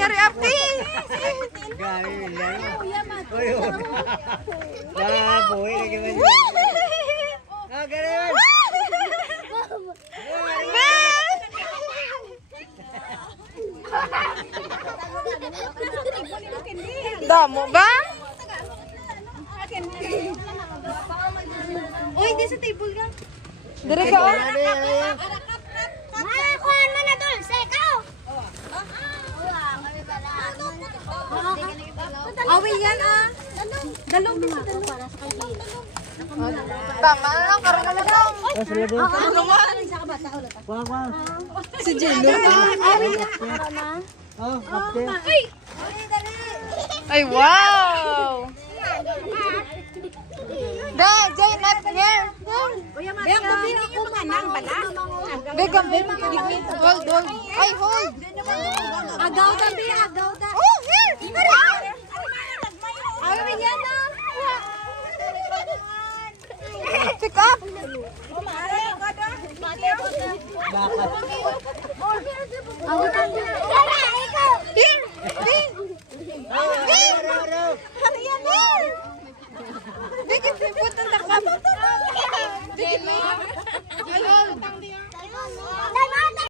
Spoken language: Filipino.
yari api. Grabe yun lang. Uy, baboy. Nagkaman yun. Ah, ganun. Damo ba? Uy, di sa table ka. Dire ka oh. Makakuhan mo na dul, sekaw. Awi yan ah. Dalong para sa kanila. Tama lang, karoon naman lang. Karoon naman. Wah, wah. Si Jello. Awi yan. Karoon na. Oh, update. Ay, wow! Da, Jay, not here. Beng, bumili niyo mga nang bala. Begam, hold, hold. Ay, hold. Agaw tabi, agaw ta. Oh, here. Awi yan na. Pick up. Bakit?